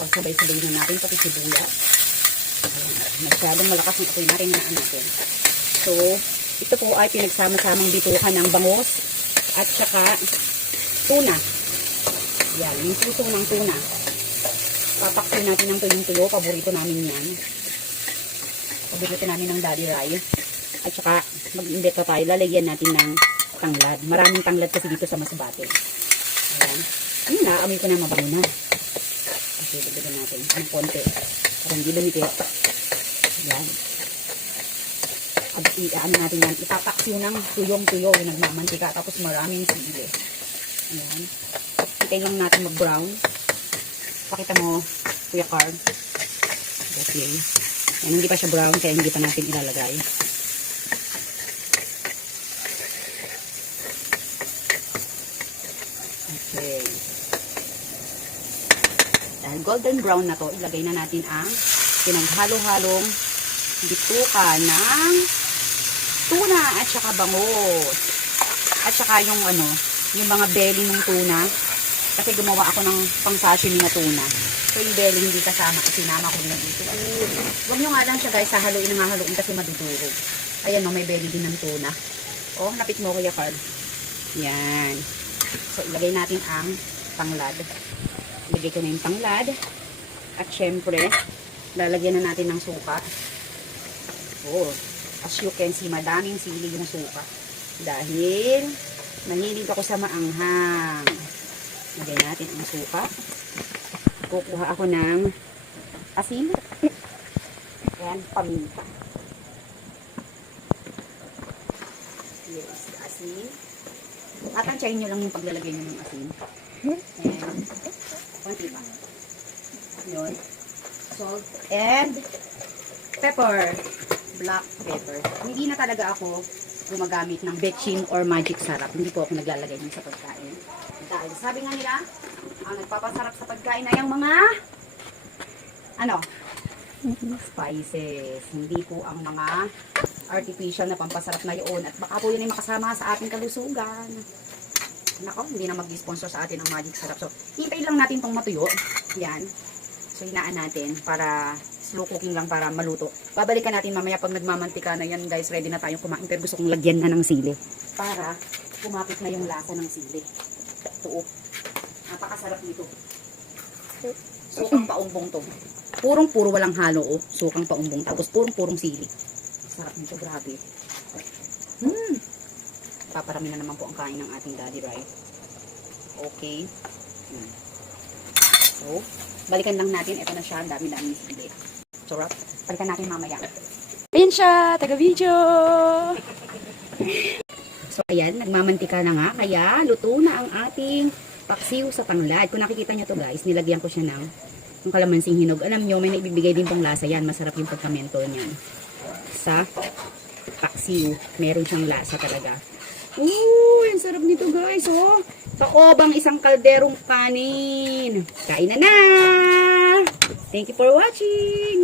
pagsabay-sabay na natin pati sibuyas. Masyadong malakas ang apoy natin na natin. So, ito po ay pinagsama-samang bitukan ng bangus at saka tuna. Yan, yung puso ng tuna. Papaksin natin ng tuyong-tuyo. Paborito namin yan. Paborito namin ng Daddy Rai. At saka, mag-imbet pa tayo. Lalagyan natin ng tanglad. Maraming tanglad kasi dito sa masbate. Ayan. Ayun na, amoy ko na mabango na. Dagdagan natin ng konti. Para hindi lumikit. Ayan. Pag i-ano natin yan, itapaksiw ng tuyong-tuyo yung nagmamantika. Tapos maraming sili. Ayan. Hintay lang natin mag-brown. Pakita mo, Kuya Carl. Okay. Yan, hindi pa siya brown, kaya hindi pa natin ilalagay. Okay. Dahil golden brown na to, ilagay na natin ang pinaghalo-halong bituka ng tuna at saka bangus. At saka yung ano, yung mga belly ng tuna. Kasi gumawa ako ng pang sashimi na tuna. So yung belly hindi kasama kasi sinama ko na dito. Huwag nyo nga lang siya guys, hahaluin na hahaluin kasi madudurog. Ayan no, may belly din ng tuna. Oh, lapit mo kuya Carl. Yan. So ilagay natin ang tanglad. Ilagay ko na yung tanglad. At syempre, lalagyan na natin ng suka. Oh, as you can see, madaming sili yung suka. Dahil, mahilig ako sa maanghang. Lagay natin ang suka. Kukuha ako ng asin. Ayan, paminta. Yes, asin. Tatantsayin nyo lang yung paglalagay nyo ng asin. Ayan. Konti pa. Yun. Salt and pepper. Black pepper. Hindi na talaga ako gumagamit ng betchin or magic sarap. Hindi po ako naglalagay ng sa pagkain. Dahil sabi nga nila, ang nagpapasarap sa pagkain ay ang mga ano? Spices. Hindi po ang mga artificial na pampasarap na yun. At baka po yun ay makasama sa ating kalusugan. Nako, hindi na mag-sponsor sa atin ang magic sarap. So, hintayin lang natin tong matuyo. Yan. So, hinaan natin para slow cooking lang para maluto. Babalikan natin mamaya pag nagmamantika na yan, guys. Ready na tayong kumain. Pero gusto kong lagyan na ng sili. Para kumapit na yung lasa ng sili. Ito, oh. Napakasarap nito. Sukang paumbong to. Purong-puro walang halo, oh. Sukang paumbong. Tapos purong-purong sili. Sarap nito, grabe. Hmm. Paparami na naman po ang kain ng ating daddy, right? Okay. Hmm. So, balikan lang natin. Ito na siya. Ang dami-dami sili. Sarap. Balikan natin mamaya. Ayan siya, taga-video. So, ayan, nagmamantika na nga. Kaya, luto na ang ating paksiw sa tanglad. Kung nakikita nyo to guys, nilagyan ko siya ng, ng kalamansing hinog. Alam nyo, may naibibigay din pong lasa yan. Masarap yung pagkamento niyan. Sa paksiw. Meron siyang lasa talaga. Uy, ang sarap nito guys, oh. Sa obang isang kalderong kanin. Kain na na! Thank you for watching!